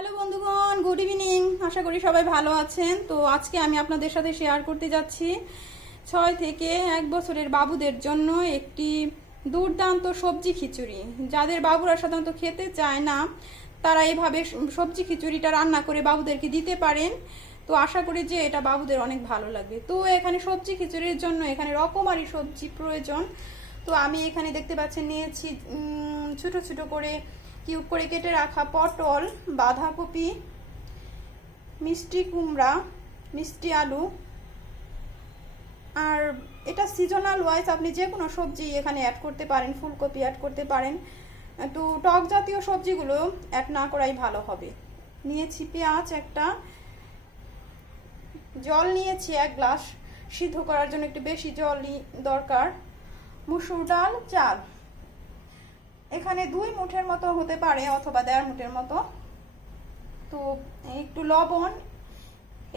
Hello বন্ধুগণ good evening আশা করি সবাই ভালো আছেন। তো আজকে আমি আপনাদের সাথে শেয়ার করতে যাচ্ছি ছয় থেকে এক বছরের বাবুদের জন্য একটি দুর্দান্ত সবজি খিচুড়ি। যাদের বাবুরা সাধারণত খেতে চায় না, তারা এভাবে সবজি খিচুড়িটা রান্না করে বাবুদেরকে দিতে পারেন। তো আশা করি যে এটা বাবুদের অনেক ভালো লাগবে। তো এখানে সবজি খিচুড়ির জন্য এখানে রকমারি সবজি প্রয়োজন। তো আমি এখানে দেখতে পাচ্ছেন নিয়েছি ছোট ছোট করে কিউব করে কেটে রাখা? পটল, বাঁধাকপি, মিষ্টি কুমড়া, মিষ্টি আলু। আর এটা সিজনাল ওয়াইজ আপনি যে কোনো সবজি এখানে অ্যাড করতে পারেন, ফুলকপি অ্যাড করতে পারেন। তো টক জাতীয় সবজিগুলো অ্যাড না করাই ভালো হবে। নিয়েছি পেঁয়াজ একটা। জল নিয়েছি এক গ্লাস। সিদ্ধ করার জন্য একটু বেশি জলই দরকার। মুসুর ডাল, চাল। এখানে দুই মুঠের মতো হতে পারে অথবা দেড় মুঠের মতো। তো একটু লবণ,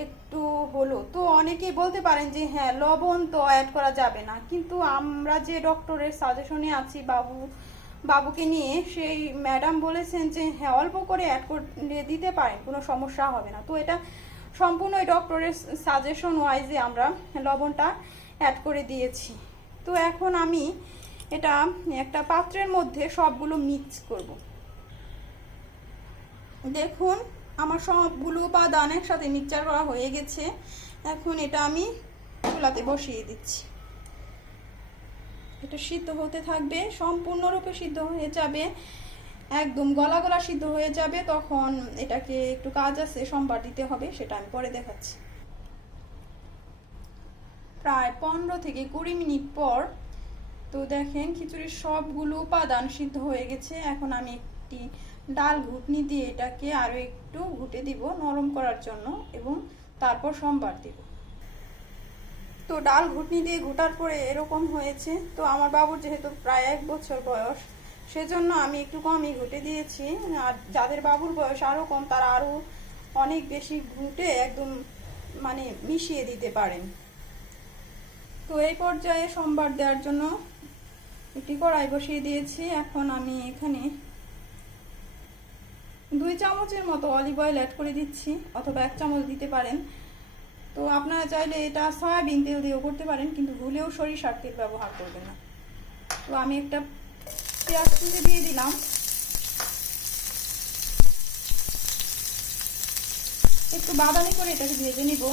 একটু হলুদ। তো অনেকেই বলতে পারেন যে হ্যাঁ লবণ তো অ্যাড করা যাবে না। কিন্তু আমরা যে ডক্টরের সাজেশনে আছি, বাবু, বাবুকে নিয়ে, সেই ম্যাডাম বলেছেন যে হ্যাঁ অল্প করে অ্যাড করে দিতে পারেন, কোনো সমস্যা হবে না। তো এটা সম্পূর্ণ ডক্টরের সাজেশন ওয়াইজে আমরা লবণটা অ্যাড করে দিয়েছি। তো এখন আমি এটা একটা পাত্রের মধ্যে সবগুলো মিক্স করব। দেখুন, আমার সবগুলো উপাদান একসাথে মিক্সচার করা হয়ে গেছে। এখন এটা আমি চুলাতে বসিয়ে দিচ্ছি। এটা সিদ্ধ হতে থাকবে, সম্পূর্ণরূপে সিদ্ধ হয়ে যাবে। একদম গলা গলা সিদ্ধ হয়ে যাবে, তখন এটাকে একটু কাজ আছে, সোমবার দিতে হবে, সেটা আমি পরে দেখাচ্ছি। প্রায় পনেরো থেকে কুড়ি মিনিট পর তো দেখেন খিচুড়ির সবগুলো উপাদান সিদ্ধ হয়ে গেছে। এখন আমি একটি ডাল ঘুটনি দিয়ে এটাকে আরও একটু ঘুটে দিব নরম করার জন্য এবং তারপর সোমবার দিব। তো ডাল ঘুটনি দিয়ে ঘুটার পরে এরকম হয়েছে। তো আমার বাবুর যেহেতু প্রায় এক বছর বয়স, সেজন্য আমি একটু কমই ঘুটে দিয়েছি। আর যাদের বাবুর বয়স আরও কম, তারা আরও অনেক বেশি ঘুটে একদম মানে মিশিয়ে দিতে পারেন। তো এই পর্যায়ে সোমবার দেওয়ার জন্য একটি কড়াই বসিয়ে দিয়েছি। এখন আমি এখানে দুই চামচের মতো অলিভ অয়েল অ্যাড করে দিচ্ছি, অথবা এক চামচ দিতে পারেন। তো আপনারা চাইলে এটা সয়াবিন তেল দিয়েও করতে পারেন, কিন্তু ভুলেও সরিষার তেল ব্যবহার করবেন না। তো আমি একটা পেঁয়াজ কুচে দিয়ে দিলাম। একটু বাদামি করে এটাকে ভেজে নিব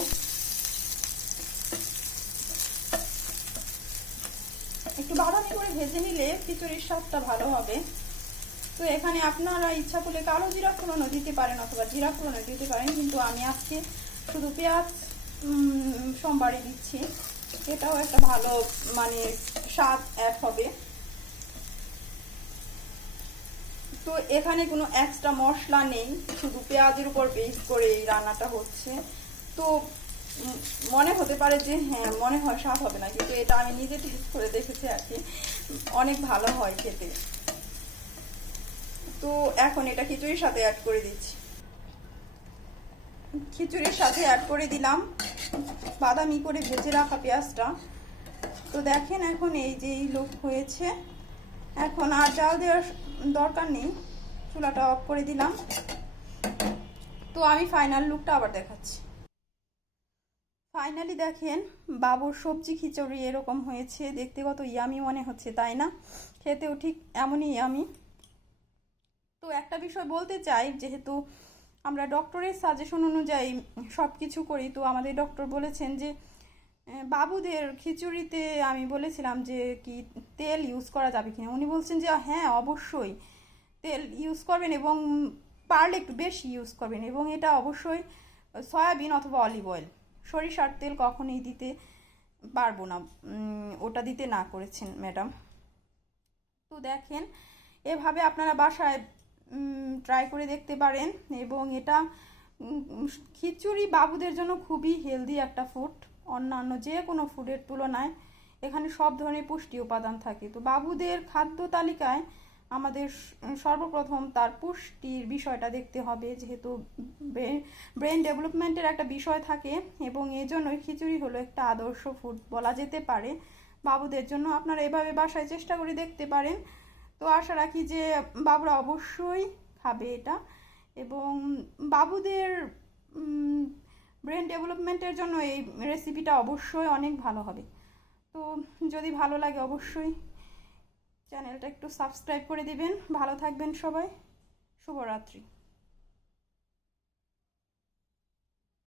একটু বাদামি করে ভেজে নিলে খিচুড়ির স্বাদটা ভালো হবে। তো এখানে আপনারা ইচ্ছা করলে কালো জিরা ফোড়নও দিতে পারেন অথবা জিরা ফোড়নও দিতে পারেন, কিন্তু আমি আজকে শুধু পেঁয়াজ সোমবারে দিচ্ছি। এটাও একটা ভালো মানে স্বাদ অ্যাড হবে। তো এখানে কোনো এক্সট্রা মশলা নেই, শুধু পেঁয়াজের উপর বেস করে এই রান্নাটা হচ্ছে। তো মনে হতে পারে যে হ্যাঁ মনে হয় স্বাদ হবে না, কিন্তু এটা আমি নিজে টেস্ট করে দেখেছি আর কি। অনেক ভালো হয় খেতে। তো এখন এটা খিচুড়ির সাথে অ্যাড করে দিচ্ছি। খিচুড়ির সাথে অ্যাড করে দিলাম বাদামি করে ভেজে রাখা পেঁয়াজটা। তো দেখেন এখন এই যে এই লোক হয়েছে। এখন আর জাল দেওয়ার দরকার নেই। চুলাটা অফ করে দিলাম। তো আমি ফাইনাল লুকটা আবার দেখাচ্ছি। ফাইনালি দেখেন, বাবুর সবজি খিচুড়ি এরকম হয়েছে। দেখতে কত ইয়ামি মনে হচ্ছে, তাই না? খেতেও ঠিক এমনই ইয়ামি তো একটা বিষয় বলতে চাই, যেহেতু আমরা ডক্টরের সাজেশন অনুযায়ী সব কিছু করি, তো আমাদের ডক্টর বলেছেন যে বাবুদের খিচুড়িতে আমি বলেছিলাম যে, কি তেল ইউজ করা যাবে কিনা। উনি বলছেন যে হ্যাঁ অবশ্যই তেল ইউজ করবেন এবং পারলে একটু বেশি ইউজ করবেন এবং এটা অবশ্যই সয়াবিন অথবা অলিভ অয়েল সরিষার তেল কখনোই দিতে পারব না। ওটা দিতে না করেছেন ম্যাডাম। তো দেখেন, এভাবে আপনারা বাসায় ট্রাই করে দেখতে পারেন এবং এটা খিচুড়ি বাবুদের জন্য খুবই হেলদি একটা ফুড অন্যান্য যে কোনো ফুডের তুলনায় এখানে সব ধরনের পুষ্টি উপাদান থাকে। তো বাবুদের খাদ্য তালিকায় আমাদের সর্বপ্রথম তার পুষ্টির বিষয়টা দেখতে হবে। যেহেতু ব্রেন ডেভেলপমেন্টের একটা বিষয় থাকে এবং এজন্যই খিচুড়ি হলো একটা আদর্শ ফুড বলা যেতে পারে। বাবুদের জন্য আপনারা এভাবে বাসায় চেষ্টা করে দেখতে পারেন। তো আশা রাখি যে বাবুরা অবশ্যই খাবে এটা। এবং বাবুদের ব্রেন ডেভেলপমেন্টের জন্য এই রেসিপিটা অবশ্যই অনেক ভালো হবে। তো যদি ভালো লাগে অবশ্যই চ্যানেলটা একটু সাবস্ক্রাইব করে দিবেন। ভালো থাকবেন সবাই। শুভরাত্রি।